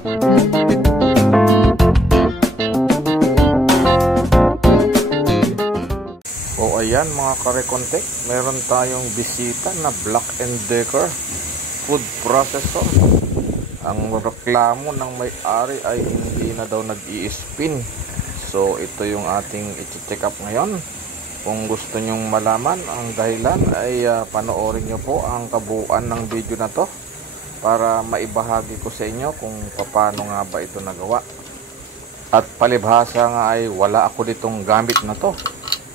O ayan mga karekontek, meron tayong bisita na Black & Decker food processor. Ang reklamo ng may-ari ay hindi na daw nag-i-spin. So ito yung ating i-check up ngayon. Kung gusto nyong malaman ang dahilan ay panoorin nyo po ang kabuuan ng video na to para maibahagi ko sa inyo kung paano nga ba ito nagawa. At palibhasa nga ay wala ako ditong gamit na to.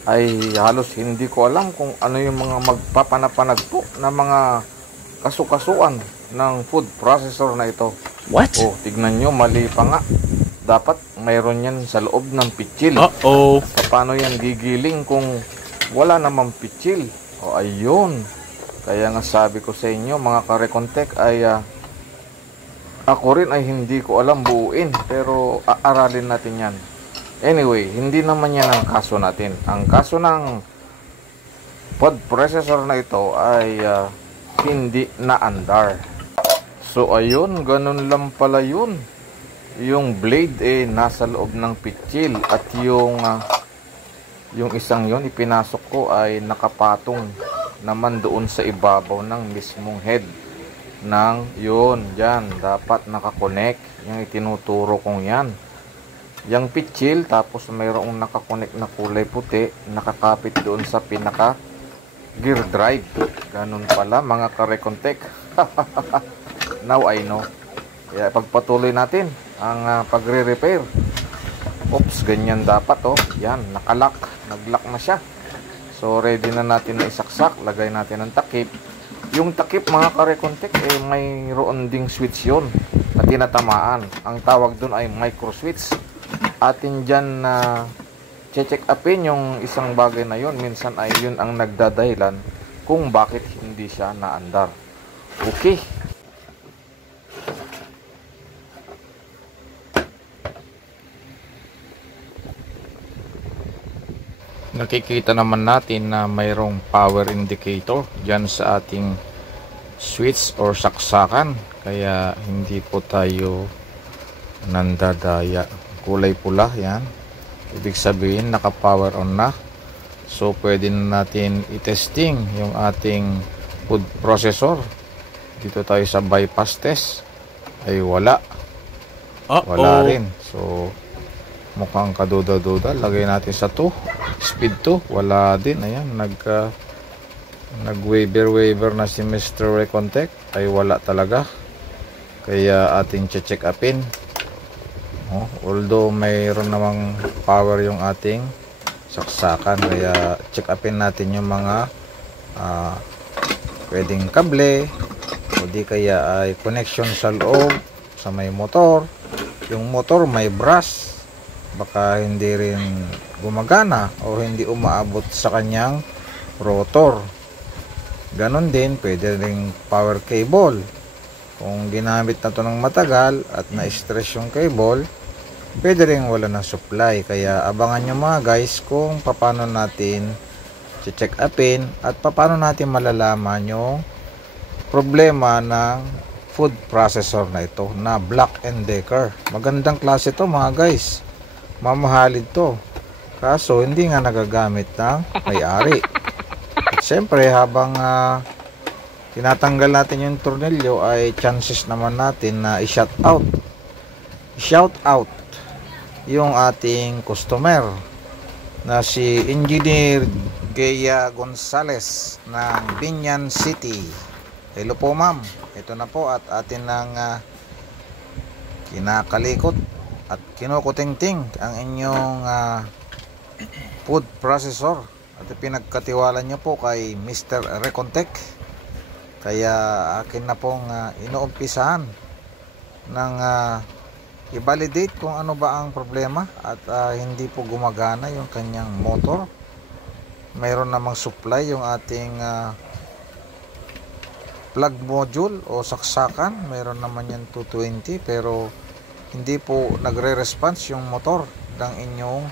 Ay halos hindi ko alam kung ano yung mga magpapanapanag po na mga kasukasuan ng food processor na ito. What? Oh, tignan nyo, mali pa nga. Dapat mayroon yan sa loob ng pitsil. Uh-oh. Paano yan gigiling kung wala namang pitsil? O ayun. Kaya nga sabi ko sa inyo mga karekontek ay ako rin ay hindi ko alam buuin. Pero aaralin natin yan. Anyway, hindi naman yan ang kaso natin. Ang kaso ng food processor na ito ay hindi naandar. So ayun, ganun lang pala yun. Yung blade nasa loob ng pitsil at yung isang yun ipinasok ko ay nakapatong naman doon sa ibabaw ng mismong head ng yun. Dyan, dapat nakakonect. Yung itinuturo kong yan. Yung pitsil, tapos mayroong nakakonect na kulay puti, nakakapit doon sa pinaka gear drive. Ganun pala mga karekontek. Now I know. Kaya pagpatuloy natin ang pagre-repair. Oops, ganyan dapat oh. Yan, nakalock, nag-lock na siya. So ready na natin na isaksak. Lagay natin ang takip. Yung takip mga karekontek mayroon ding switch yun na tinatamaan. Ang tawag dun ay micro switch. Atin dyan na check upin yung isang bagay na yun. Minsan ay yun ang nagdadahilan kung bakit hindi siya naandar. Okay. Nakikita naman natin na mayroong power indicator dyan sa ating switch or saksakan. Kaya hindi po tayo nandadaya. Kulay pula yan. Ibig sabihin naka-power on na. So pwede na natin i-testing yung ating food processor. Dito tayo sa bypass test. Ay wala. Wala rin. So mukhang kaduda-duda. Lagay natin sa 2. Speed 2. Wala din. Ayan. Nag-waiver na si Mr. Recontech. Ay wala talaga. Kaya ating check upin. Although mayroon namang power yung ating saksakan. Kaya check upin natin yung mga pwedeng kable. O di kaya ay connection sa loob. Sa may motor. Yung motor may brush. Baka hindi rin gumagana o hindi umaabot sa kanyang rotor. Ganon din, pwede ring power cable. Kung ginamit na to ng matagal at na-stress yung cable, pwede ring wala ng supply. Kaya abangan nyo mga guys kung paano natin check upin at paano natin malalaman yung problema ng food processor na ito na Black & Decker. Magandang klase to mga guys. Mamahalid to. Kaso hindi nga nagagamit ng may-ari. At syempre habang tinatanggal natin yung tornilyo ay chances naman natin na i-shout out yung ating customer na si Engineer Gea Gonzales ng Binyan City. Hello po ma'am. Ito na po at atin ng kinakalikot at kinukutingting ang inyong food processor at pinagkatiwala nyo po kay Mr. Recontech. Kaya akin na pong inuumpisahan ng i-validate kung ano ba ang problema at hindi po gumagana yung kanyang motor. Mayroon namang supply yung ating plug module o saksakan. Mayroon naman yan 220 pero hindi po nagre-response yung motor ng inyong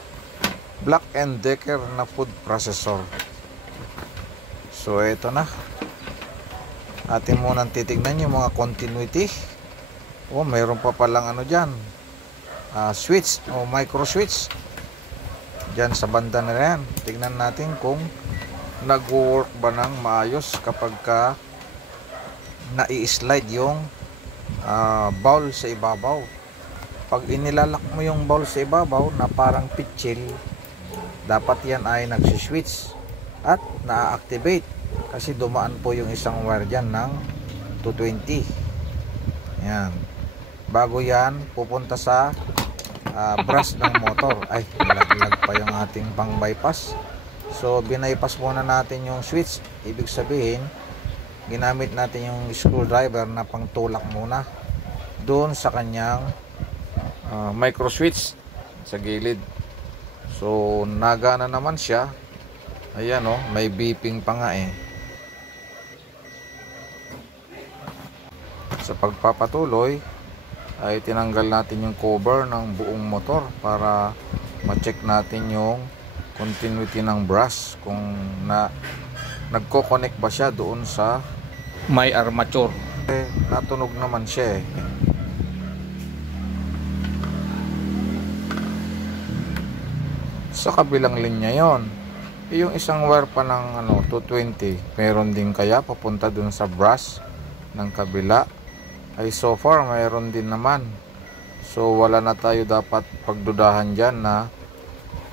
Black & Decker na food processor. So ito na. Atin munang titignan yung mga continuity Oh, mayroon pa palang ano dyan, switch o micro switch dyan sa banda na yan. Tignan natin kung nag-work ba ng maayos kapag ka nai-slide yung bowl sa ibabaw. Pag inilalak mo yung bowl sa ibabaw na parang pitchil, dapat yan ay nagsiswitch at na-activate kasi dumaan po yung isang wire dyan ng 220. Yan. Bago yan pupunta sa brush ng motor. Ay, nalaglag pa yung ating pang bypass. So binaypass muna natin yung switch. Ibig sabihin ginamit natin yung screwdriver na pangtulak muna doon sa kanyang micro switch sa gilid. So nagana naman siya. Ayan oh, may beeping pa nga eh. Sa pagpapatuloy ay tinanggal natin yung cover ng buong motor para ma-check natin yung continuity ng brush kung nagko-connect ba siya doon sa may armature. Natunog naman siya eh. Sa kabilang linya yon, yung isang wire pa ng 220, meron din kaya papunta doon sa brush ng kabila? Ay so far mayroon din naman. So wala na tayo dapat pagdudahan dyan na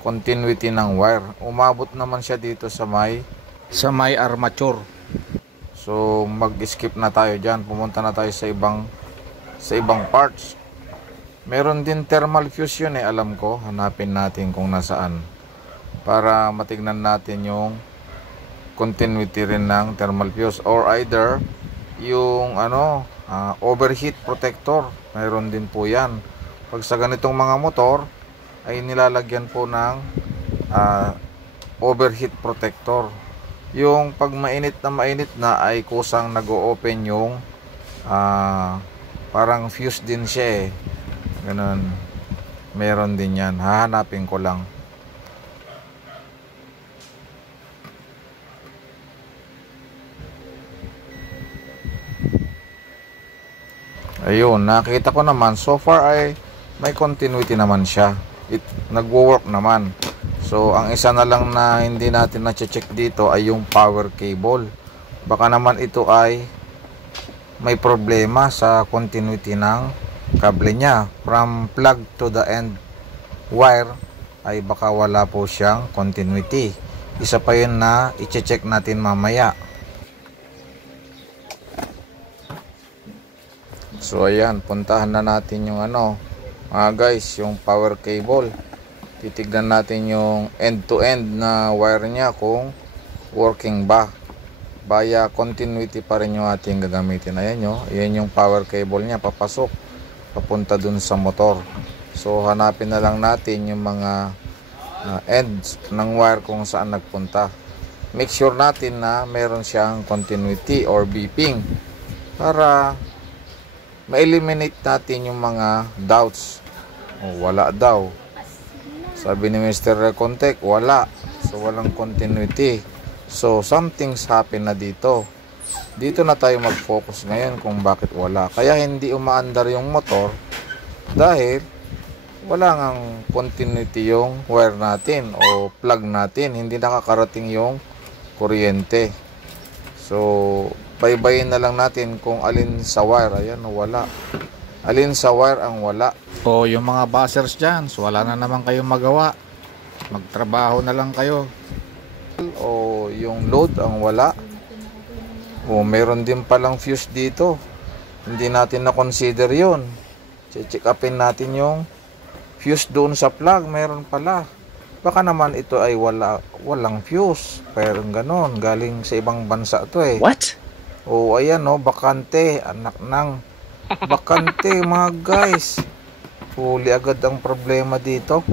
continuity ng wire. Umabot naman siya dito sa may armature. So mag-skip na tayo dyan. Pumunta na tayo sa ibang parts. Meron din thermal fuse yun eh, alam ko. Hanapin natin kung nasaan para matignan natin yung continuity rin ng thermal fuse, or either yung overheat protector. Mayroon din po yan. Pag sa ganitong mga motor ay nilalagyan po ng overheat protector. Yung pag mainit na ay kusang nag-o-open yung parang fuse din siya eh. Ganun. Meron din yan. Hahanapin ko lang. Ayun, nakita ko naman so far ay may continuity naman siya. Nagwo-work naman. So ang isa na lang na hindi natin na-check dito ay yung power cable. Baka naman ito ay may problema sa continuity ng kable niya. From plug to the end wire ay baka wala po siyang continuity. Isa pa yun na i-check natin mamaya. So ayan, puntahan na natin yung guys, yung power cable. Titignan natin yung end to end na wire niya kung working ba. Baya continuity pa rin yung ating gagamitin. Ayan nyo, ayan yung power cable niya papasok papunta dun sa motor. So hanapin na lang natin yung mga ends ng wire kung saan nagpunta. Make sure natin na meron siyang continuity or beeping para ma-eliminate natin yung mga doubts. Wala daw. Sabi ni Mr. Recontech, wala. So walang continuity. So something's happen na dito. Dito na tayo mag-focus ngayon kung bakit wala. Kaya hindi umaandar yung motor dahil wala ngang continuity yung wire natin o plug natin. Hindi nakakarating yung kuryente. So baybayin na lang natin kung alin sa wire. Ayan, wala. Alin sa wire ang wala. O yung mga buzzers dyan, so wala na naman kayong magawa. Magtrabaho na lang kayo. O yung load ang wala. O meron din palang fuse dito. Hindi natin na-consider yun. Check upin natin yung fuse doon sa plug. Meron pala. Baka naman ito ay walang fuse. Pero ganon. Galing sa ibang bansa to eh. What? Oh, ayan bakante, anak ng bakante mga guys. Huli agad ang problema dito.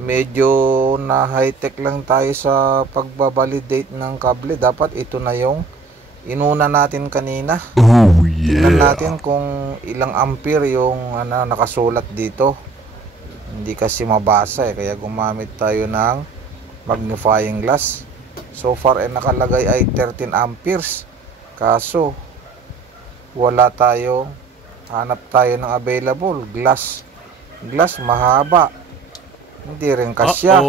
Medyo na high-tech lang tayo sa pagbabalidate ng kable. Dapat ito na yung inuna natin kanina. Oh yeah. Tingnan natin kung ilang ampere yung nakasulat dito. Hindi kasi mabasa eh, kaya gumamit tayo ng magnifying glass. So far ay nakalagay ay 13 amperes. Kaso wala tayong Hanap tayo ng available. Glass mahaba. Hindi rin kasya.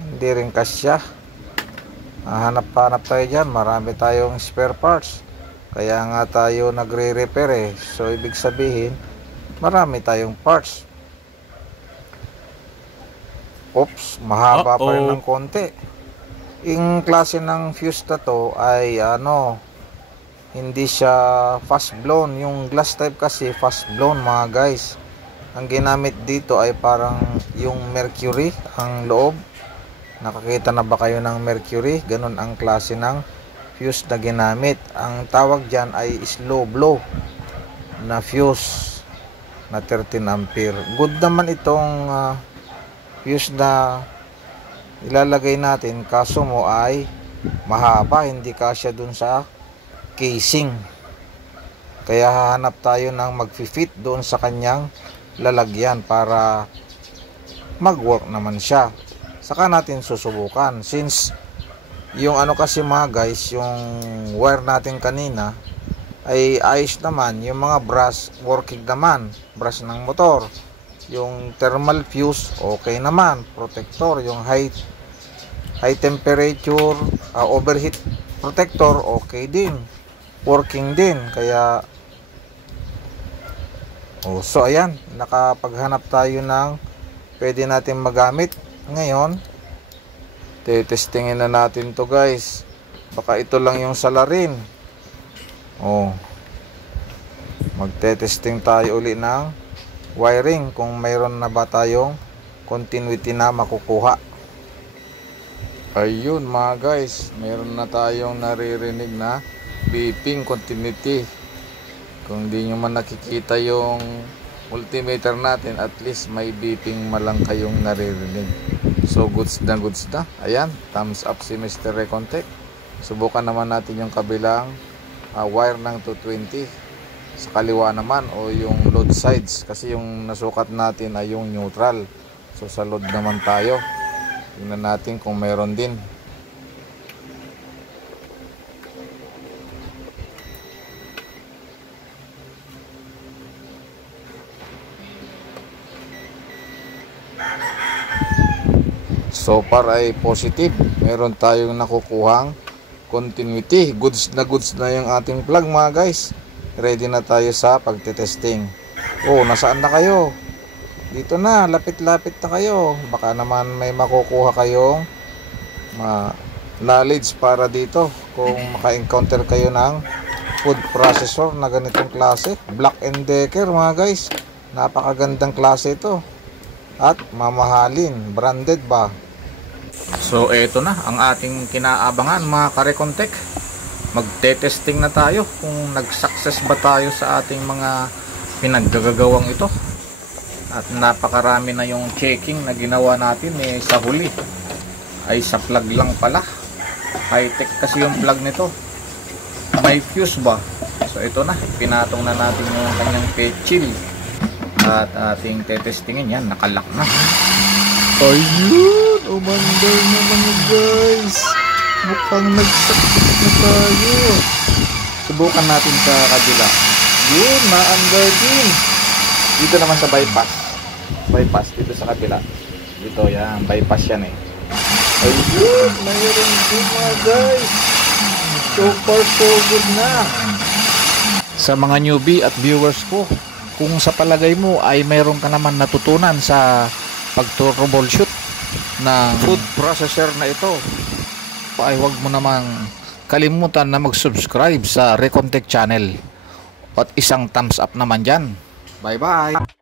Hindi rin kasya. Hanap tayo dyan. Marami tayong spare parts. Kaya nga tayo nagre-repair So ibig sabihin, marami tayong parts. Oops, mahaba pa rin ng konti. Yung klase ng fuse na to ay hindi siya fast blown. Yung glass type kasi fast blown mga guys. Ang ginamit dito ay parang yung mercury ang loob. Nakakita na ba kayo ng mercury? Ganun ang klase ng fuse na ginamit. Ang tawag dyan ay slow blow na fuse na 13 ampere. Good naman itong fuse na ilalagay natin, kaso mo ay mahaba, hindi kasya dun sa casing. Kaya hahanap tayo ng mag-fit doon sa kanyang lalagyan para mag-work naman siya. Saka natin susubukan. Since yung kasi mga guys, yung wire natin kanina ay ayos naman. Yung mga brush working naman, brush ng motor. Yung thermal fuse okay naman, protector, yung high temperature overheat protector okay din, working din. Kaya so ayan, nakapaghanap tayo ng pwede natin magamit. Ngayon testingin na natin to guys. Baka ito lang yung salarin. Magte-testing tayo uli ng wiring kung mayroon na ba tayong continuity na makukuha. Ayun mga guys, mayroon na tayong naririnig na beeping continuity. Kung di nyo man nakikita yung multimeter natin, at least may beeping malang kayong naririnig. So goods na. Ayan, thumbs up si Mr. Recontech. Subukan naman natin yung kabilang wire ng 220 sa kaliwa naman, o yung load sides, kasi yung nasukat natin ay yung neutral. So sa load naman tayo, tingnan natin kung mayroon din. So far ay positive, meron tayong nakukuhang continuity. Goods na yung ating plug mga guys. Ready na tayo sa pagtetesting. Nasaan na kayo? Dito na, lapit-lapit na kayo. Baka naman may makukuha kayong knowledge para dito kung maka-encounter kayo ng food processor na ganitong klase. Black & Decker mga guys. Napakagandang klase ito. At mamahalin, branded ba? So eto na ang ating kinaabangan mga ka-Recontech. Magte-testing na tayo kung nag-success ba tayo sa ating mga pinaggagawang ito. At napakarami na yung checking na ginawa natin sa huli. Ay sa plug lang pala. High-tech kasi yung plug nito. May fuse ba? So ito na, pinatong na natin yung kanyang pechill. At ating tetestingin yan, nakalock na. Ayun, umandar naman yun guys. Mukhang nag-success na tayo. Subukan natin sa kabila. Yun, na-under din. Dito naman sa bypass dito sa kabila. Dito yan, bypass yan Ayun, mayroon din mga guys. So far so good na. Sa mga newbie at viewers ko, kung sa palagay mo ay mayroon ka naman natutunan sa pag-troubleshoot ng food processor na ito, ay huwag mo namang kalimutan na mag-subscribe sa Recontech channel at isang thumbs up naman dyan. Bye bye.